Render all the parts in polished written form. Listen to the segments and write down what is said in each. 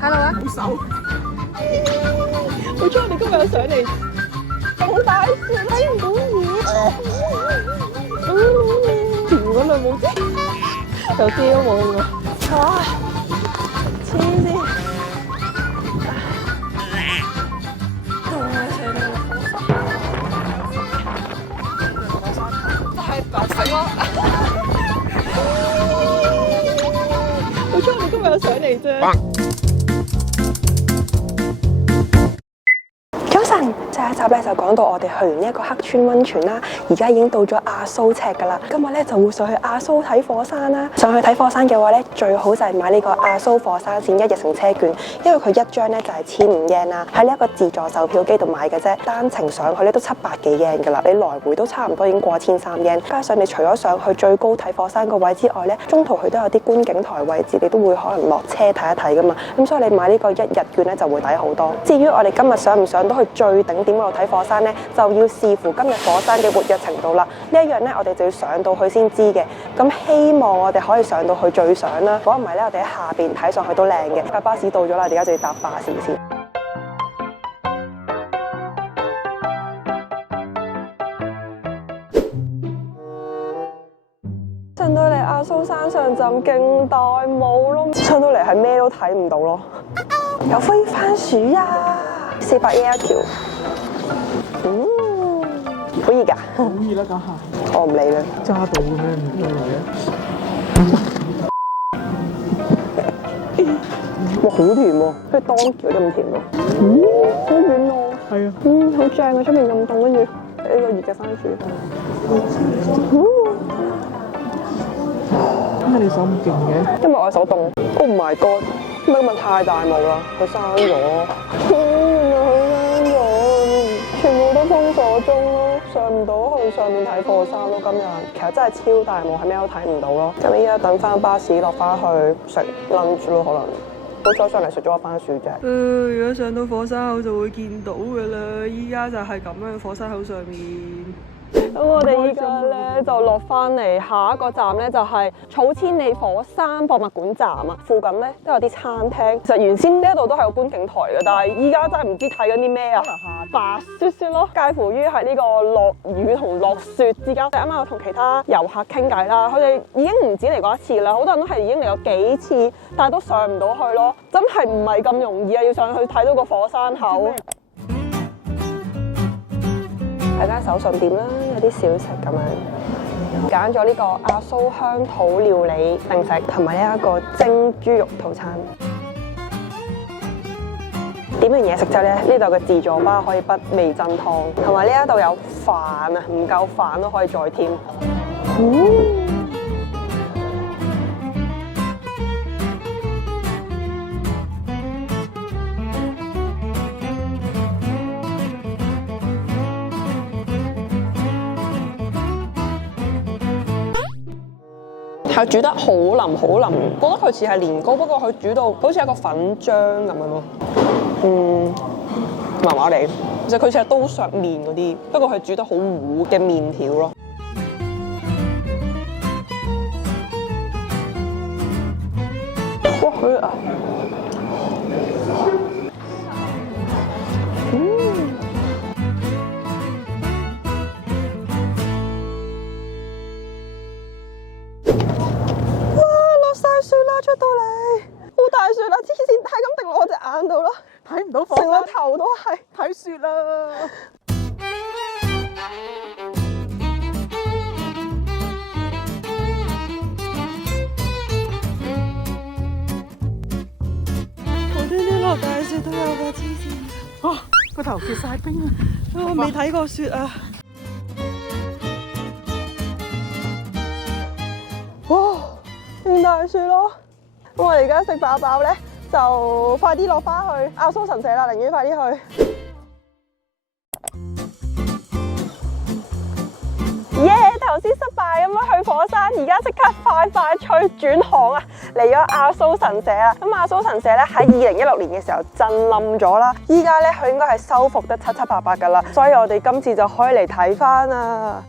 Hello 啊！好手，好彩我哋今日有上嚟，咁大樹睇唔到嘢。田嗰兩冇啫，有啲都冇喎。哇！黐線！仲係上到太白睇咯！好彩我哋今日有上嚟啫。上一集咧就講到我哋去完呢一個黑川溫泉啦，而家已經到咗阿蘇赤噶啦。今日咧就會上去阿蘇睇火山啦。上去睇火山嘅話咧，最好就係買呢個阿蘇火山線1日乘車券，因為佢一張咧就係1500 yen 啦，喺呢一個自助售票機度買嘅啫。單程上去咧都700幾 yen 噶啦，你來回都差唔多已經過1300 yen。加上你除咗上去最高睇火山個位之外咧，中途佢都有啲觀景台位置，你都會可能落車睇一睇噶嘛。咁所以你買呢個1日券咧就會抵好多。至於我哋今日上唔上到去最頂點嗰度睇火山咧，就要視乎今日火山嘅活躍程度啦。呢一樣咧，我哋就要上到去先知嘅。咁希望我哋可以上到去最上啦。如果唔係咧，我哋喺下邊睇上去都靚嘅。架巴士到咗啦，而家就要搭巴士先。上到嚟阿蘇山上浸勁大霧咯，上到嚟係咩都睇唔到咯。有飛番薯啊，400 yen 一條。好熱㗎？好熱啦，梗係。我唔理啦。揸到嘅咩？唔理啊！哇，好甜喎，好似當橋咁甜喎。好軟喎。係啊。好正啊！出面咁凍，跟住呢個熱嘅番薯。點解你手咁勁嘅？因為我手凍。Oh my god！今日太大霧啦，佢閂咗。全部都封鎖中咯，上唔到去上面睇火山咯。今日其實真係超大霧，係咩都睇唔到咯。咁依家等翻巴士落翻去食 lunch 咯，可能好彩上嚟食咗個番薯啫。如果上到火山口就會見到噶啦，依家就係咁樣火山口上面。咁我哋依家咧就落翻嚟，下一個站咧就係草千里火山博物館站啊。附近咧都有啲餐廳。其實原先呢一度都係有觀景台嘅，但係依家真係唔知睇緊啲咩啊！白雪雪咯，介乎於係呢個落雨同落雪之間。啱啱我同其他遊客傾偈啦，佢哋已經唔止嚟過一次啦，好多人都係已經嚟過幾次，但係都上唔到去咯。真係唔係咁容易啊！要上去睇到個火山口。睇間手信店啦，有啲小食咁樣，揀咗呢個阿蘇鄉土料理定食，同埋呢一個蒸豬肉套餐。點完嘢食之後咧，呢度嘅自助吧可以畢味噌湯，同埋呢一度有飯啊，唔夠飯都可以再添。係煮得好腍好腍，覺得佢似係年糕，不過佢煮到好似一個粉漿咁樣咯。麻麻地。其實佢似係刀削麵嗰啲，不過佢煮得好糊嘅麵條咯。哇！佢啊〜雪啦，出到嚟，好大雪啦！黐線，係咁滴落我隻眼度咯，睇唔到火山，成個頭都係睇雪啦！無端端落大雪都有㗎，黐線！啊，個頭結晒冰啊！我未睇過雪啊！哇！變大雪咯！咁我哋而家食飽飽咧，就快啲落翻去阿蘇神社啦，寧願快啲去。耶！頭先失敗咁樣去火山，而家即刻快脆轉行啊，嚟咗阿蘇神社啦。咁阿蘇神社咧喺2016年嘅時候震冧咗啦，依家咧佢應該係修復得七七八八噶啦，所以我哋今次就可以嚟睇翻啊。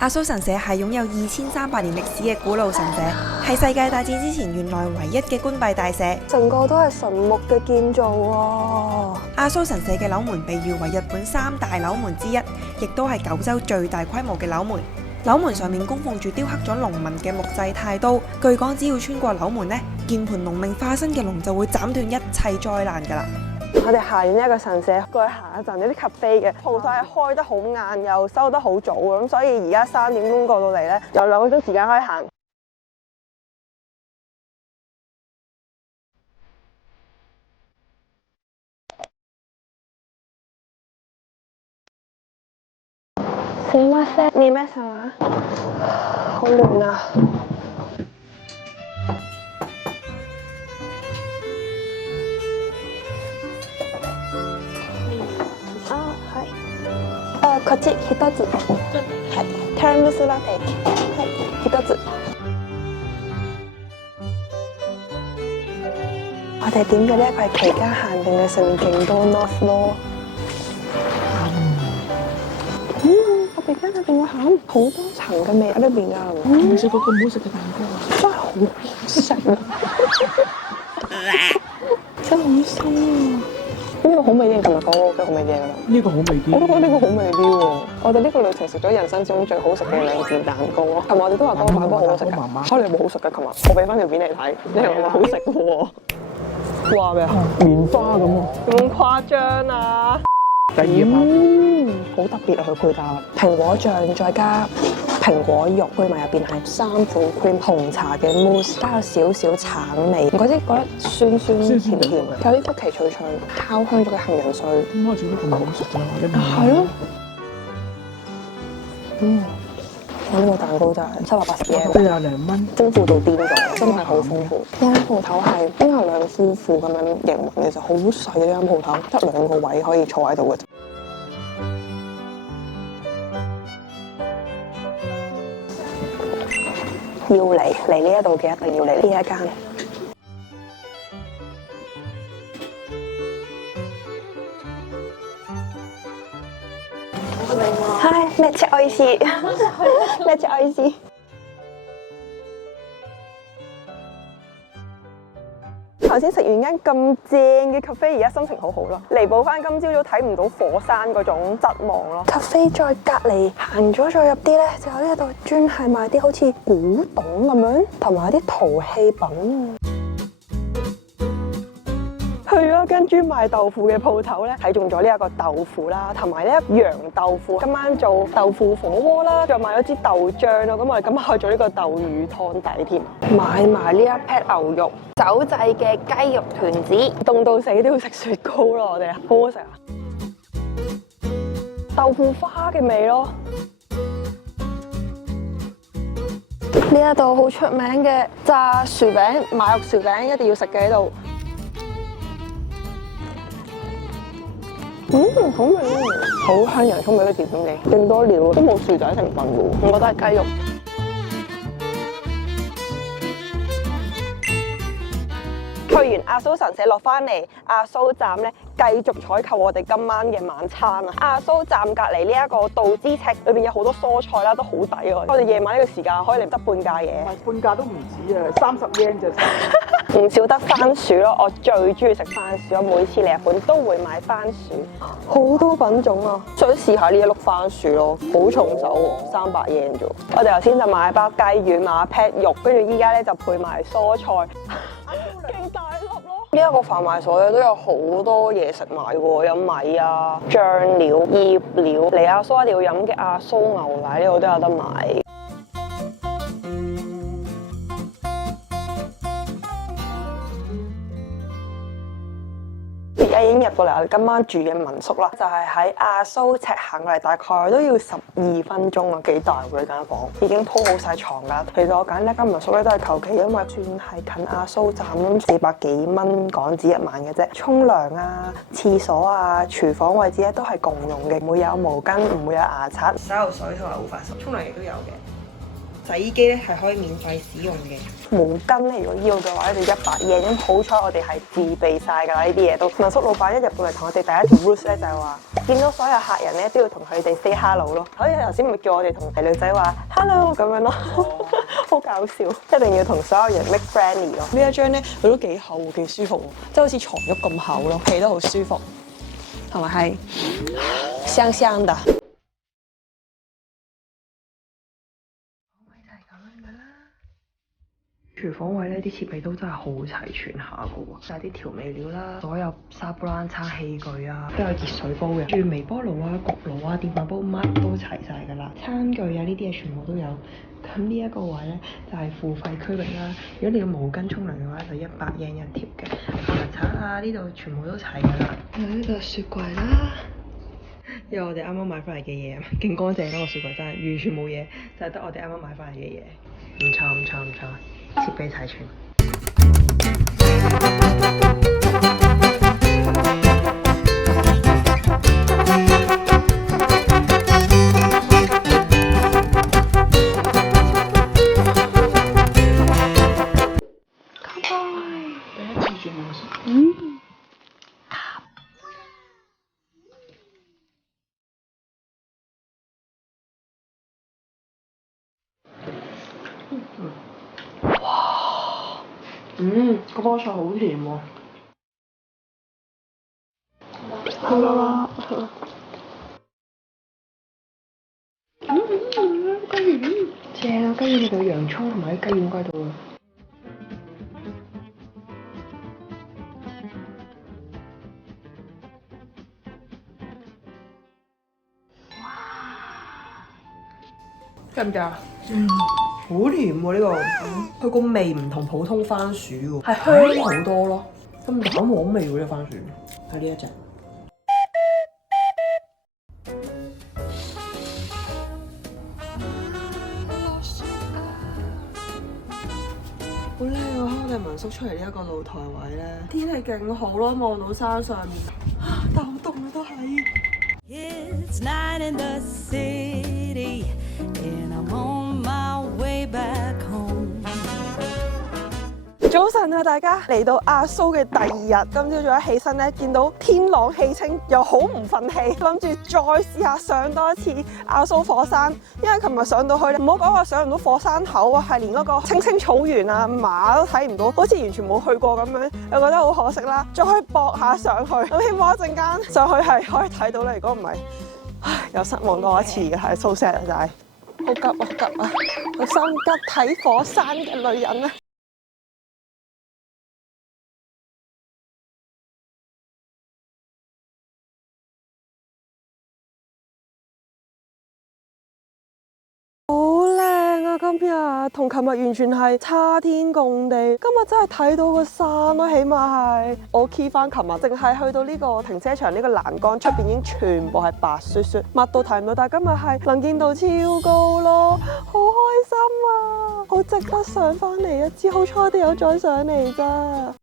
阿蘇神社係擁有2300年歷史嘅古老神社，係世界大戰之前原來唯一嘅關閉大社。成個都係純木嘅建造喎。阿蘇神社嘅樓門被譽為日本3大樓門之一，亦都係九州最大規模嘅樓門。樓門上面供奉住雕刻咗龍紋嘅木製太刀，據講只要穿過樓門呢，鍵盤龍命化身嘅龍就會斬斷一切災難㗎啦。我哋行完呢一個神社，過去行一陣，有啲 cafe 嘅鋪頭係開得好晏，又收得好早咁，所以而家3點鐘過到嚟咧，有2個鐘時間可以行。すみません、2名様。好亂啊！こっち1つ。はい。ティラミスラテ。はい。1つ。我哋點嘅呢一個係期間限定嘅，上面勁多 North 咯。我鼻尖入邊個餡好多層嘅味喺裏邊㗎。你食嗰個唔好食嘅蛋糕啊！真係好好食啊！真係好深啊！呢個好味啲，琴日講嗰個好味啲㗎啦。呢個好味啲。我都覺得呢個好味啲喎。我哋呢個旅程食咗人生之中最好食嘅2件蛋糕咯。琴日我哋都話嗰個蛋糕好好食㗎。嚇你有冇好食㗎？琴日我俾翻條片你睇，你係話好食嘅喎。哇咩啊？棉花咁喎。咁誇張啊！第2 part。好特別啊！佢配搭蘋果醬再加蘋果肉，配埋入邊係3款 cream 紅茶嘅 mousse， 加有少少橙味，嗰啲覺得酸酸甜甜，有啲曲奇脆脆，烤香咗嘅杏仁碎。點解做得咁好食㗎？你唔係咯。我呢個蛋糕真係780嘢，都有2蚊，豐富到癲咗，真係好豐富。呢間鋪頭係應該係兩夫婦咁樣營運嘅，就好細嘅呢間鋪頭，得2個位可以坐喺度嘅。要嚟呢一度嘅一定要嚟呢一間。嗨，めっちゃ美味しい。めっちゃ美味しい。頭先食完間咁正嘅 cafe， 而家心情好好咯，彌補翻今朝早睇唔到火山嗰種失望咯。cafe 再隔離行咗再入啲咧，就有呢一度專係賣啲好似古董咁樣，同埋啲陶器品。去咗間專賣豆腐嘅鋪頭咧，睇中咗呢一個豆腐啦，同埋呢一羊豆腐。今晚做豆腐火鍋啦，再買咗支豆漿咯。咁我哋今晚去做呢個豆乳湯底添。買埋呢一 pat 牛肉，手製嘅雞肉團子，凍到死都要食雪糕咯！我哋好好食啊！豆腐花嘅味咯。呢一度好出名嘅炸薯餅、馬肉薯餅，一定要食嘅喺度。好味啊！好香洋葱味嘅甜品嚟，勁多料都冇薯仔成分嘅，我覺得係雞肉。去完阿蘇神社落翻嚟阿蘇站咧，繼續採購我哋今晚嘅晚餐啊！阿蘇站隔離呢一個道之赤裏邊有好多蔬菜啦，都好抵啊！我哋夜晚呢個時間可以嚟得半價嘢，半價都唔止啊，30 yen 就差。唔少得番薯咯，我最中意食番薯，我每次嚟日本都會買番薯，好多品種啊！想試下呢一碌番薯咯，好重手喎，300 yen 啫。我哋頭先就買包雞丸、買 pat 肉，跟住依家咧就配埋蔬菜，勁大粒咯！呢一個販賣所咧都有好多嘢食買喎，有米啊、醬料、醃料，嚟阿蘇一定要飲嘅阿蘇牛奶呢度都有得買。而家已經入到嚟我哋今晚住嘅民宿啦，就係喺阿蘇赤行過嚟，大概都要12分鐘啊，幾大喎呢間房，已經鋪好晒床啦。其實我揀呢間民宿咧都係求其，因為算係近阿蘇站咁，400幾蚊港紙1晚嘅啫。沖涼啊、廁所啊、廚房位置咧都係共用嘅，唔會有毛巾，唔會有牙刷、洗頭水同埋護髮素，沖涼亦都有嘅。洗衣機咧係可以免費使用嘅，毛巾咧如果要嘅話咧就100 yen，咁好彩我哋係自備晒㗎啦呢啲嘢都。民宿老闆一入到嚟同我哋第一條 rules 咧就係話見到所有客人咧都要同佢哋 say hello 咯。好似頭先咪叫我哋同女仔話 hello 咁樣咯，好搞笑。一定要同所有人 make friendly 咯。呢一張咧佢都幾厚，幾舒服，即係好似床褥咁厚咯，被都好舒服，同埋係香香的。廚房位咧啲設備都真係好齊全下嘅喎，就係啲調味料啦，所有沙煲罌罉器具啊，都有熱水煲嘅，仲有微波爐啊、焗爐啊、電飯煲乜都齊晒㗎啦，餐具啊呢啲嘢全部都有。咁呢一個位咧就係付費區域啦，如果你要毛巾沖涼嘅話就100日一條嘅，牙刷啊呢度全部都齊㗎啦。呢度雪櫃啦，因為我哋啱啱買翻嚟嘅嘢啊，勁乾淨咯個雪櫃真係完全冇嘢，就係得我哋啱啱買翻嚟嘅嘢，唔錯唔錯唔錯。設備齊全。第一次煮魔術。個菠菜好甜喎。正啊！跟住你哋洋葱同埋啲雞軟喺度啊。得唔得啊？好甜喎呢個，佢個味唔同普通番薯喎，係香好多咯，咁淡黃味喎呢個番薯，係呢一隻。好靚啊！我哋民宿出嚟呢一個露台位咧，天氣勁好咯，望到山上面，但好凍啊都係。It's night in the city, and I'm on my way back home. 早晨啊，大家嚟到阿蘇嘅第二日，今朝早一起身咧，見到天朗氣清，又好唔忿氣，諗住再試下上多一次阿蘇火山。因為琴日上到去，唔好講話上唔到火山口啊，係連嗰個青青草原啊、馬都睇唔到，好似完全冇去過咁樣，又覺得好可惜啦。再可以搏下上去，咁希望一陣間上去係可以睇到咧。如果唔係，唉，又失望多一次嘅係蘇石啊，真係好急啊急啊！好心急睇火山嘅女人啊！今日同琴日完全係差天共地，今日真係睇到個山咯，起碼係我 key 翻琴日，淨係去到呢個停車場呢個欄杆出邊已經全部係白雪雪，乜都睇唔到，但係今日係能見度超高咯，好開心啊，好值得上翻嚟一次，好彩我哋有再上嚟咋。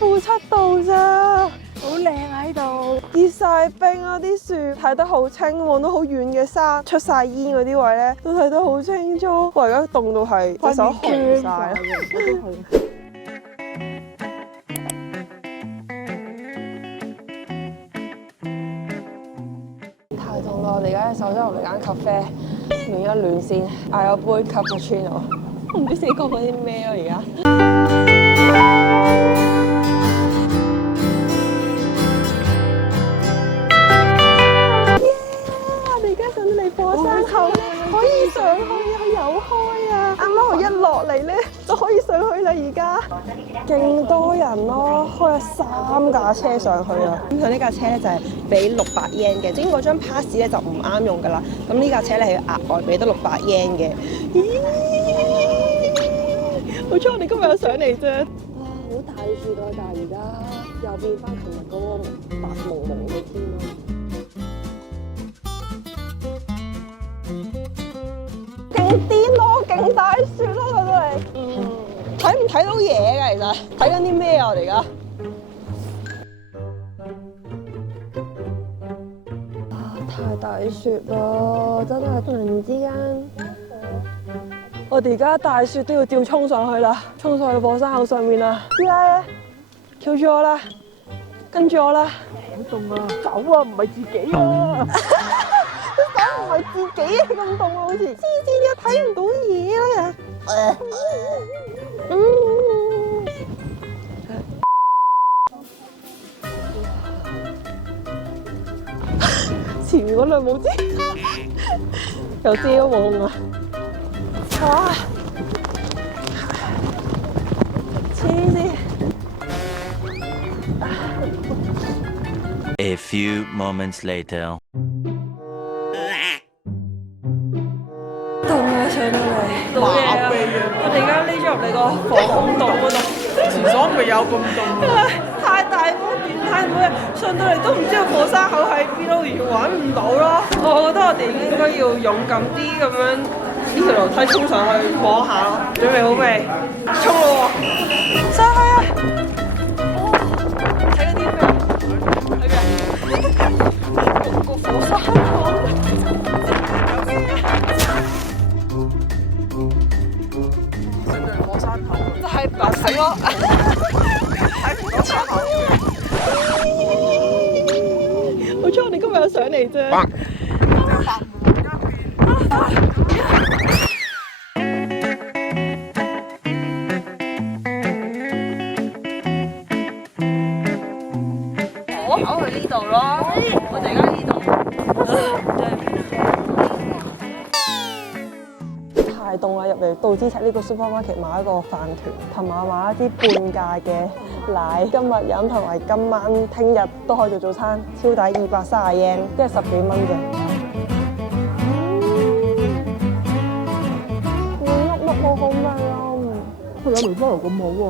負7度咋，好靚喺度，結晒冰啊！啲樹睇得好清，望到好遠嘅山，出晒煙嗰啲位咧都睇得好清楚。我而家凍到係隻手紅晒。太凍啦！我哋而家手咗入嚟間咖啡暖一暖先，嗌咗杯 cappuccino。我唔知自己講緊啲咩啊而家。火山口可以上去啊，有開啊！啱啱我一落嚟咧就可以上去啦，而家勁多人咯，開咗3架車上去啊！咁佢呢架車咧就係俾600 yen 嘅，之前嗰張 pass 咧就唔啱用噶啦，咁呢架車咧係要額外俾得600 yen 嘅。好彩我哋今日有上嚟啫！哇，好大樹啊，但係而家又變翻琴日嗰個白蒙蒙嘅天咯。勁癲咯，勁大雪啦！睇到嘢㗎，其實睇緊啲咩啊？我哋而家太大雪啦，真係突然之間。我哋而家大雪都要照衝上去啦，衝上去火山口上面啦！師奶，翹住我啦，跟住我啦！好凍啊！手啊，唔係自己啊！手唔係自己啊，咁凍啊，好似黐線嘅，睇唔到嘢啦！前面嗰兩冇遮，有遮都冇用啊！哇！黐線！ A few moments later. 凍啊！上到嚟，到嘢啊！我哋而家匿咗入嚟個防空洞嗰度，廁所未有咁凍。太大風點睇唔到嘢，上到嚟都唔知個火山口喺邊度，完全揾唔到咯。我覺得我哋應該要勇敢啲咁樣呢條樓梯衝上去摸下咯。準備好未？衝咯喎！上去啊！睇嗰啲咩？睇邊？個火山口。就係白死咯！睇唔到山口。好彩我哋今日有上嚟啫。我跑去呢度咯，我哋而家呢度。太凍啦！入嚟道之赤呢個 supermarket 買一個飯團，同埋買一啲半價嘅奶，今日飲同埋今晚、聽日都可以做早餐，超抵230 yen，即係10幾蚊啫。粒粒好好味啊！佢有梅花油咁好喎。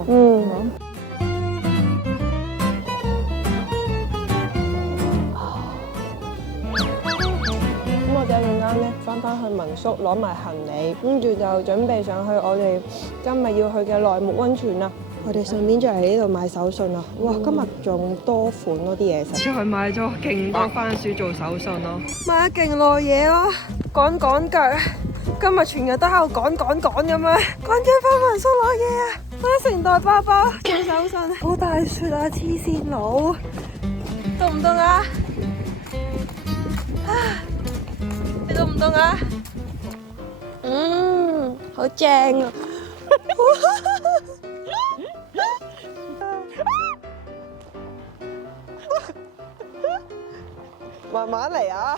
咁我哋一陣間咧翻去民宿攞埋行李，跟住就準備上去我哋今日要去嘅內木溫泉啦。我哋順便就喺呢度買手信啊！哇，今日仲多款嗰啲嘢食。出去買咗勁多番薯做手信咯，買咗勁耐嘢咯，趕腳。今日全日都喺度趕咁樣，趕緊翻民宿攞嘢啊！買成袋包包做手信，好大雪啊！黐線佬，凍唔凍啊？你凍唔凍啊？好正啊！慢慢嚟啊！